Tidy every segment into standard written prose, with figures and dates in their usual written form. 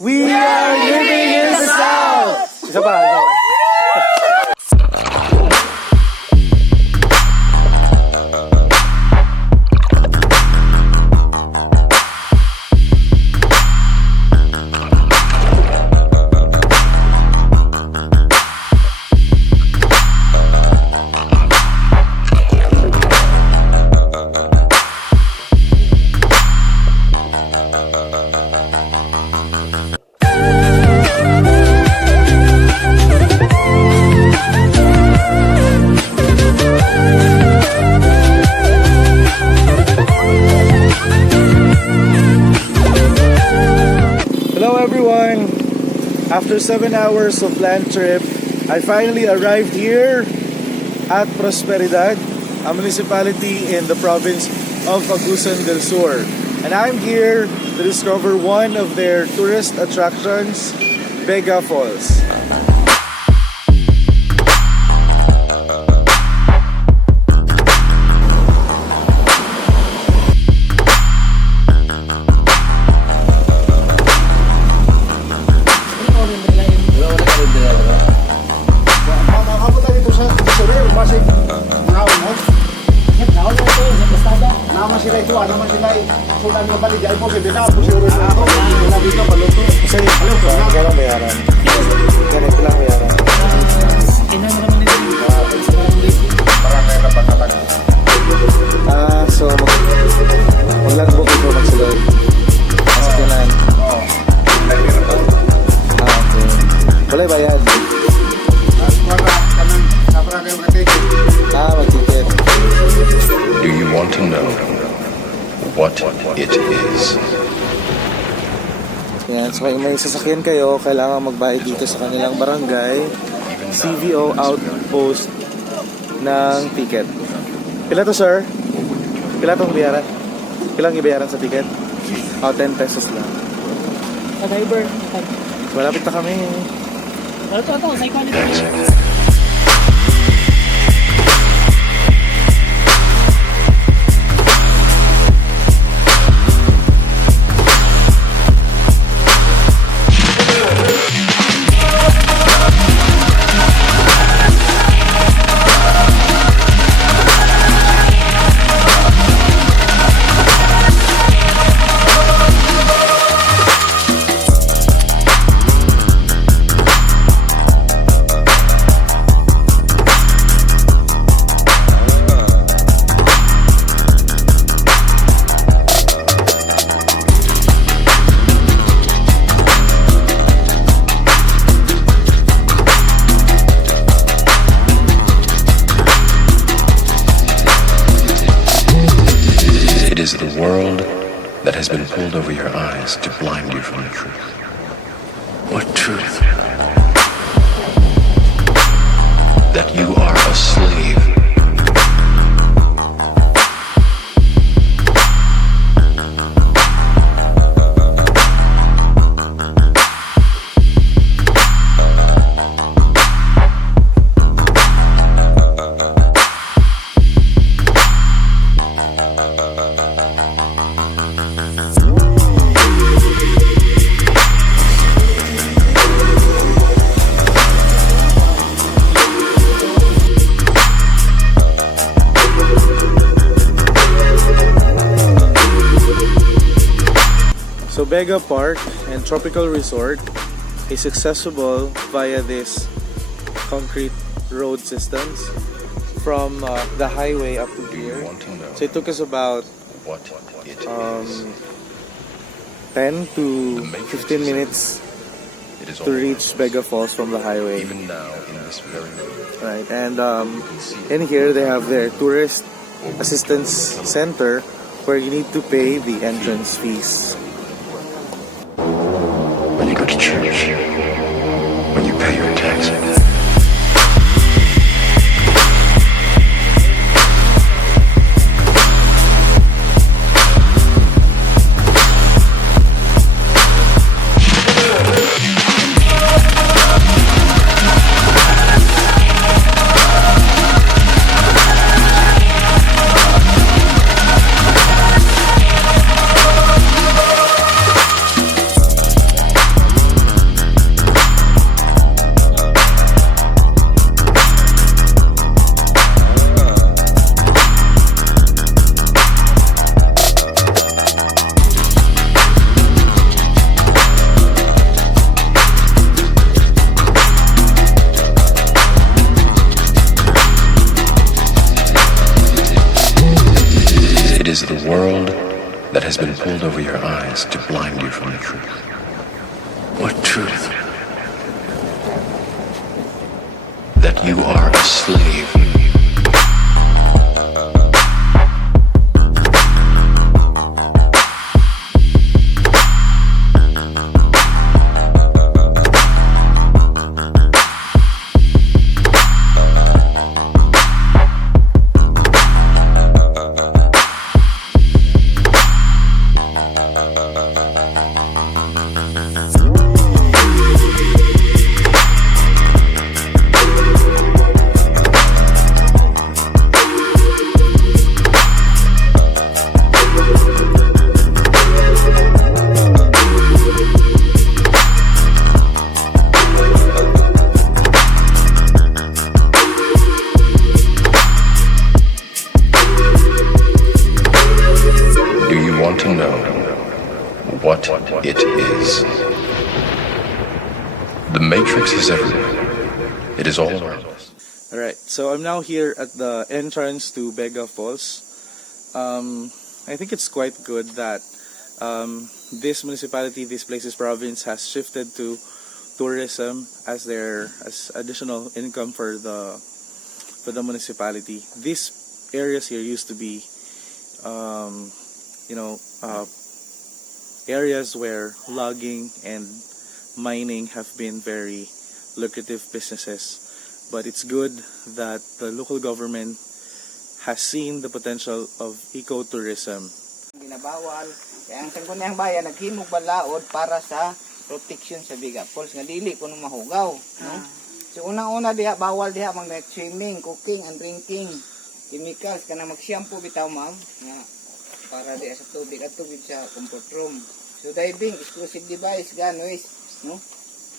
We are living in the South! Isa pa, isa pa. After 7 hours of land trip, I finally arrived here at Prosperidad, a municipality in the province of Agusan del Sur. And I'm here to discover one of their tourist attractions, Bega Falls. Kailang bayaran? Ganito lang bayaran. So mag-logbook ito magsulod. Masakyanan. Okay. Wala bayad. Mag-ticket. Do you want to know what it is? Yan, so kung may sasakyan kayo, kailangan magbayad dito sa kanilang barangay CVO outpost ng ticket. Pila to, sir? Pila tong bayaran? Pilang ibayaran sa ticket? 10 pesos lang. Driver. Malapit na kami. Ito, sa equality. It is the world that has been pulled over your eyes to blind you from the truth. What truth? That you are a slave. So Bega Park and Tropical Resort is accessible via this concrete road systems from the highway up to here. So it took us about 10 to 15 minutes to reach Bega Falls from the highway. Even now in this very moment. Right, and in here they have their tourist assistance center where you need to pay the entrance fees. When you go to church, when you pay your taxes. the world that has been pulled over your eyes to blind you from the truth. What truth? That you are a slave. To know what it is. The Matrix is everywhere. It is all around us. Alright, so I'm now here at the entrance to Bega Falls. I think it's quite good that this municipality, this place's province, has shifted to tourism as additional income for the municipality. These areas here used to be areas where logging and mining have been very lucrative businesses, but it's good that the local government has seen the potential of ecotourism. Ginabawal kaya ang sangguniang bayan naghimog balaod para sa protection sa Bega Falls nga dili kuno mahugaw, no? So una-una diha bawal diha mag swimming, cooking and drinking, chemicals kana mag-shampoo bitaw ma'am nga para di sa tubig at tubig sa comfort room. So diving, exclusive device, ganois, no?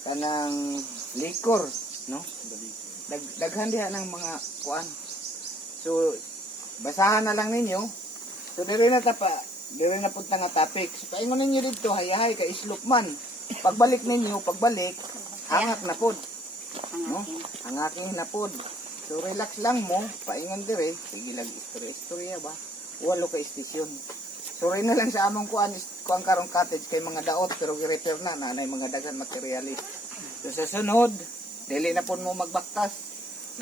Kanang liquor, no? Daghan diha ng mga kuan. So basahan na lang ninyo. So dire na punta nga topic. So paingon ninyo dito, hayahay ka islop man. Pagbalik ninyo, hangak na pod. No? Hangakin na pod. So relax lang mo, paingon dire, sige lang istorya ba? Walo ka istasyon. Sorry na lang sa among kuan karong cottage kay mga daot pero gi-repair na nanay mga daghan materialis. So sa sunod, dili na pud mo magbaktas.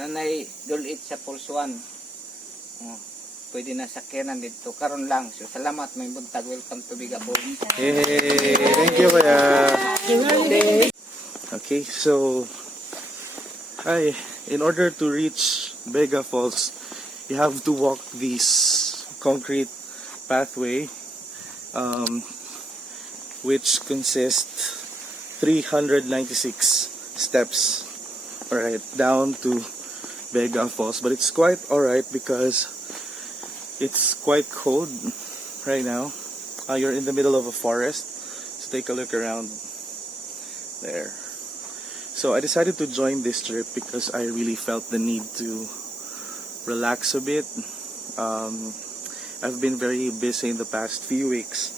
Nanay dulit sa Pulse 1. Pwede na sakyanan dito karon lang. So salamat may buntag, welcome to Bega Falls. Hey, thank you kuya. Okay, so in order to reach Bega Falls, you have to walk these concrete pathway which consists 396 steps, alright, down to Bega Falls. But it's quite alright because it's quite cold right now. You're in the middle of a forest, so take a look around there. So I decided to join this trip because I really felt the need to relax a bit. I've been very busy in the past few weeks,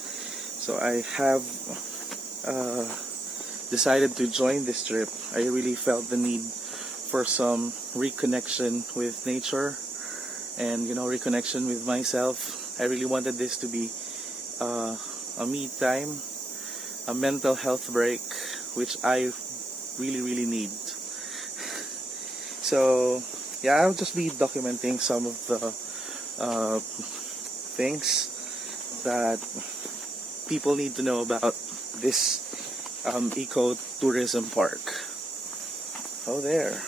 so I have decided to join this trip. I really felt the need for some reconnection with nature and reconnection with myself. I really wanted this to be a me time, a mental health break, which I really need. So yeah, I'll just be documenting some of the things that people need to know about this ecotourism park. Oh, there.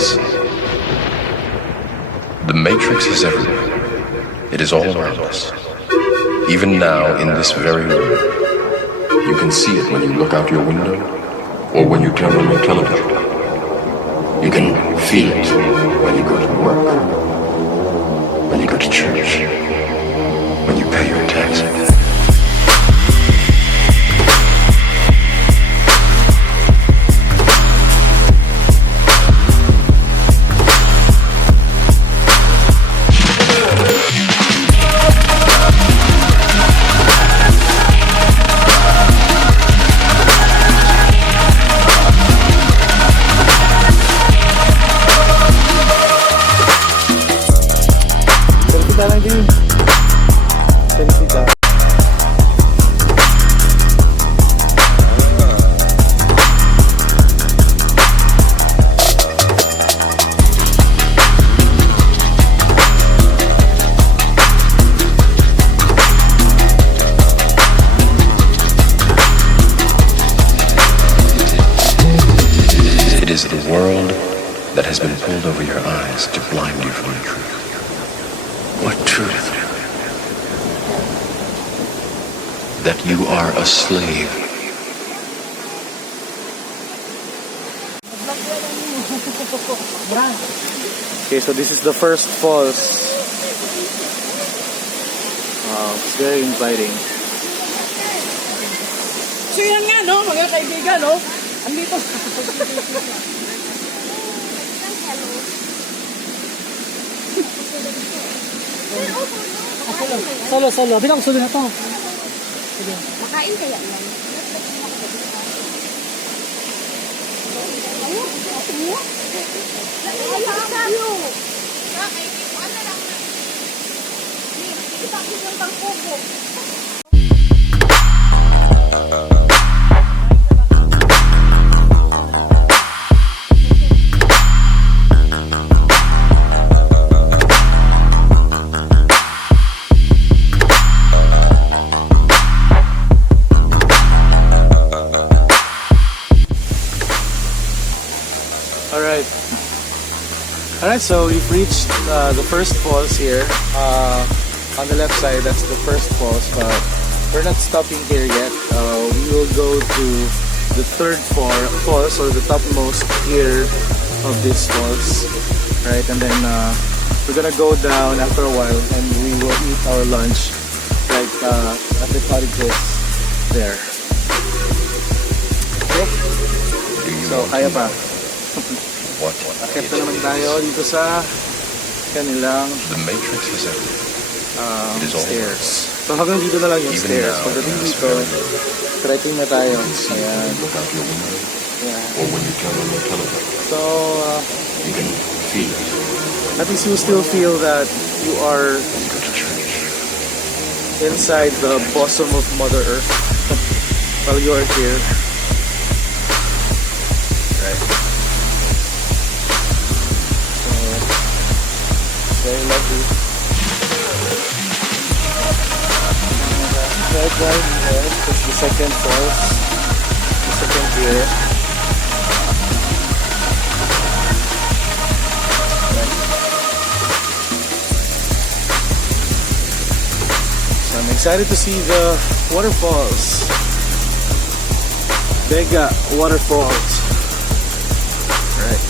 is. The Matrix is everywhere. It is all around us. Even now, in this very room. You can see it when you look out your window or when you turn on your television. You can feel it when you go to work, when you go to church, when you pay your taxes. It is the world that has been pulled over your eyes to blind you from the truth. What truth? That you are a slave. Okay, so this is the first falls. Wow, it's very inviting. So yan nga, no, mga kaibigan, no? Andito. Solo. Bilang solo na to. Makain kaya yan? Ayun, ako mo? Ayaw. Ipakit yung pangkobo. Alright, so we've reached the first falls here. On the left side, that's the first falls, but we're not stopping here yet. We will go to the third falls, or the topmost tier of this falls. Right, and then we're gonna go down after a while and we will eat our lunch right at the cottages there. Okay? So, kaya pa. What? Akit na naman tayo dito sa kanilang The Matrix is everywhere. It is all stairs. So hanggang dito na lang yung Even stairs. now, Pagdating in this dito, very room. trekking na tayo. See it when Ayan. you look out your window Yeah. or when you turn on your television. So, You can feel it at least you still feel that you are when you go to church. inside the bosom of Mother Earth while you are here. Right. So, very lovely. Right, that's the second falls. The second tier. So I'm excited to see the waterfalls. Bega waterfalls. Right.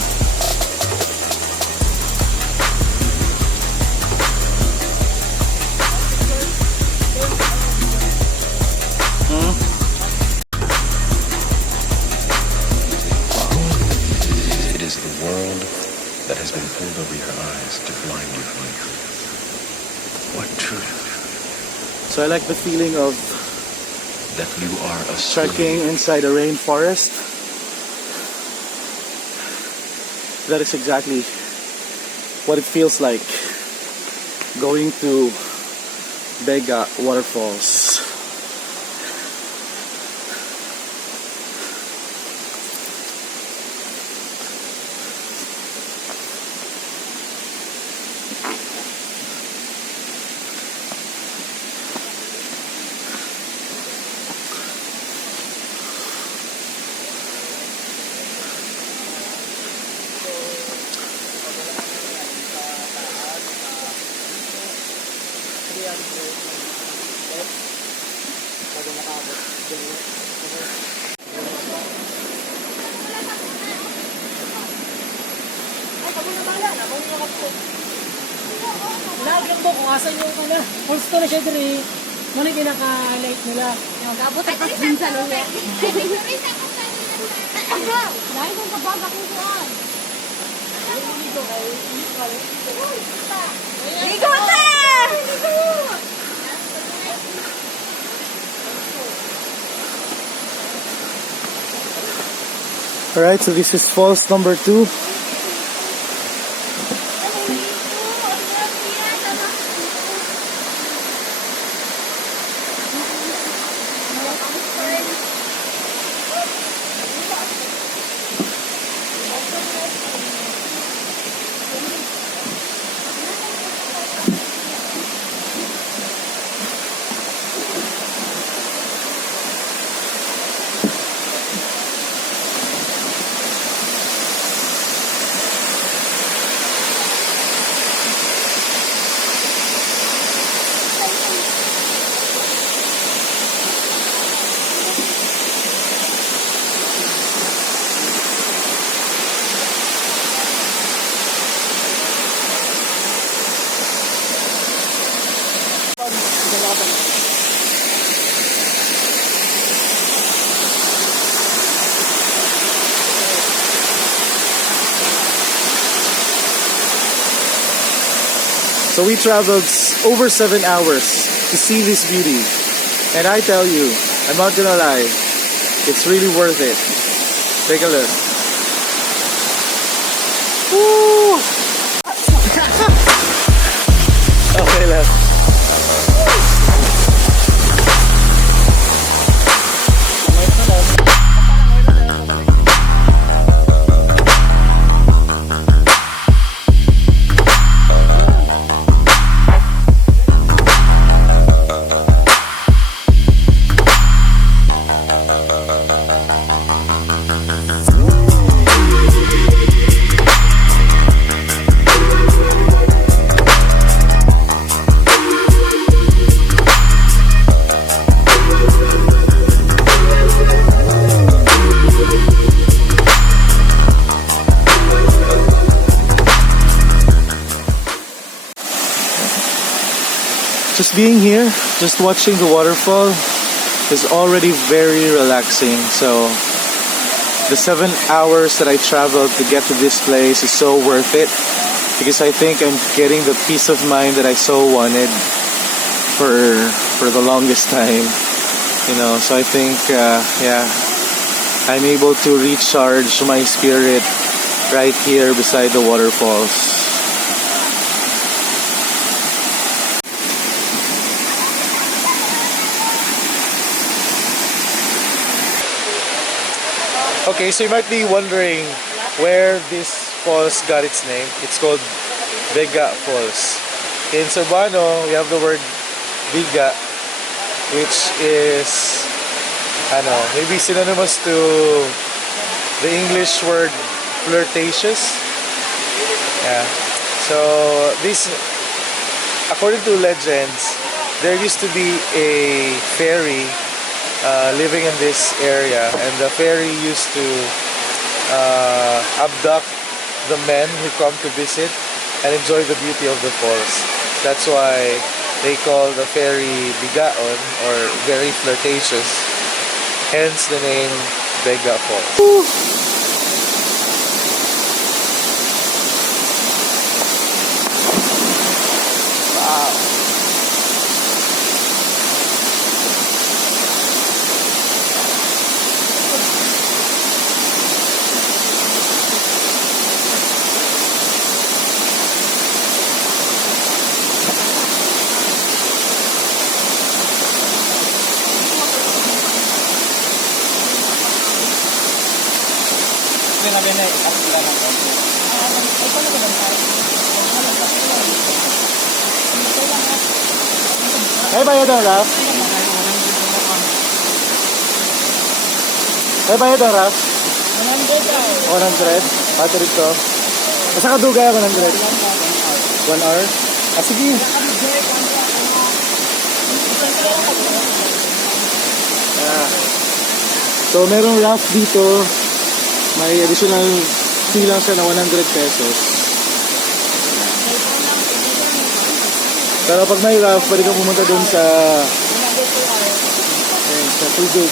It is the world that has been pulled over your eyes to blind you from the truth. What truth? So I like the feeling of That you are a slave. trekking inside a rainforest. That is exactly what it feels like going to Bega waterfalls. Ay, kamo na bala na. Kung yung ako. Lagi mo kung asan yung kana. Falls to na siya diri. Muna yung pinaka-light nila. Gabot ang pasinsa nun eh. Dahil kung kabag akong kuhan. Ligo ta! Alright, so this is falls number 2. So we traveled over 7 hours to see this beauty. And I tell you, I'm not gonna lie, it's really worth it. Take a look. Woo! Okay lang. Just being here, just watching the waterfall is already very relaxing. So the 7 hours that I traveled to get to this place is so worth it because I think I'm getting the peace of mind that I so wanted for the longest time. You know, so I think yeah, I'm able to recharge my spirit right here beside the waterfalls. Okay, so you might be wondering where this falls got its name. It's called Bega Falls. In Cebuano, we have the word Bega, which is, maybe synonymous to the English word flirtatious. Yeah. So this, according to legends, there used to be a fairy living in this area, and the fairy used to abduct the men who come to visit and enjoy the beauty of the falls. That's why they call the fairy bigaon, or very flirtatious, hence the name Bega Falls. Woo! May bayad ang Raf? May bayad ang Raf? 100? Pato rito. Asa ka dugay 100? 1 hour? Ah, sige. So, merong raft dito. May additional fee lang siya na 100 pesos. Pero pag may raft, pwede kang pumunta dun sa tubig.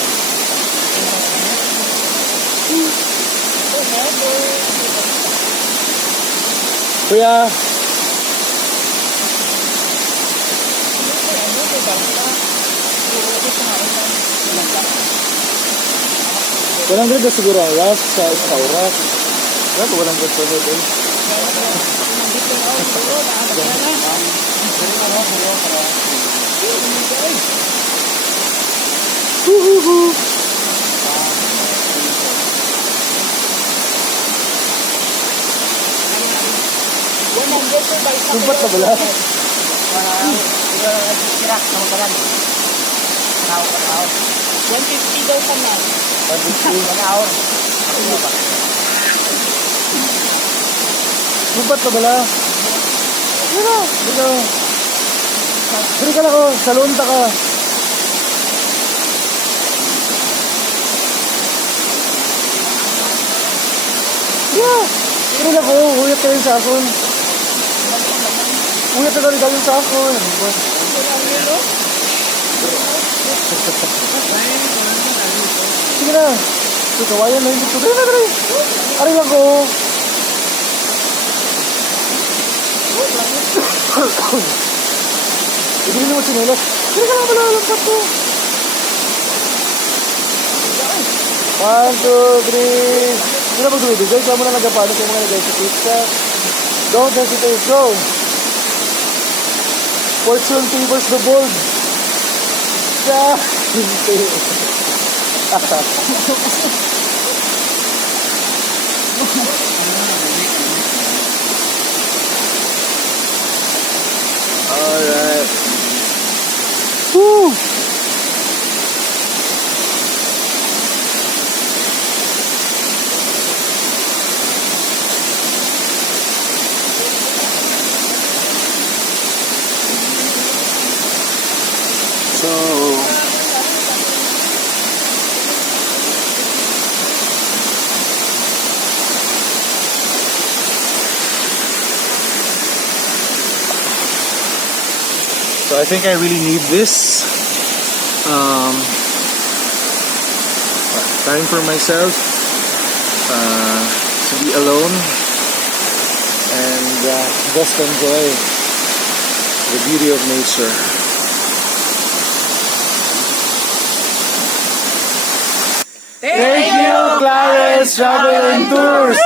Kuya! Walang grid na siguro ang raft sa raft. Walang grid sa hotel. Sumpat na bala? Kirak na upalan. 150 daw ka na. 1 hour. Sumpat na bala? Dito. Dito ka na ko. Salunta ka. Yeah. Dito na ko. Huyat kayo sa akon. Huyat na galing sa akon. Sige na. Ito, kawayan na. Dali na. Aray ako. Ibili mo sinelas. Sige ka lang pala. Lampat ko. 1, 2, 3. Hindi na mag-ibigay. Kaya mo na nagapano kayo mga nagay sa pizza. Don't hesitate. Go. Fortune favors the bold. Alright. Woo! So I think I really need this. Time for myself to be alone and just enjoy the beauty of nature. Thank you, Clarence Travel and Tours!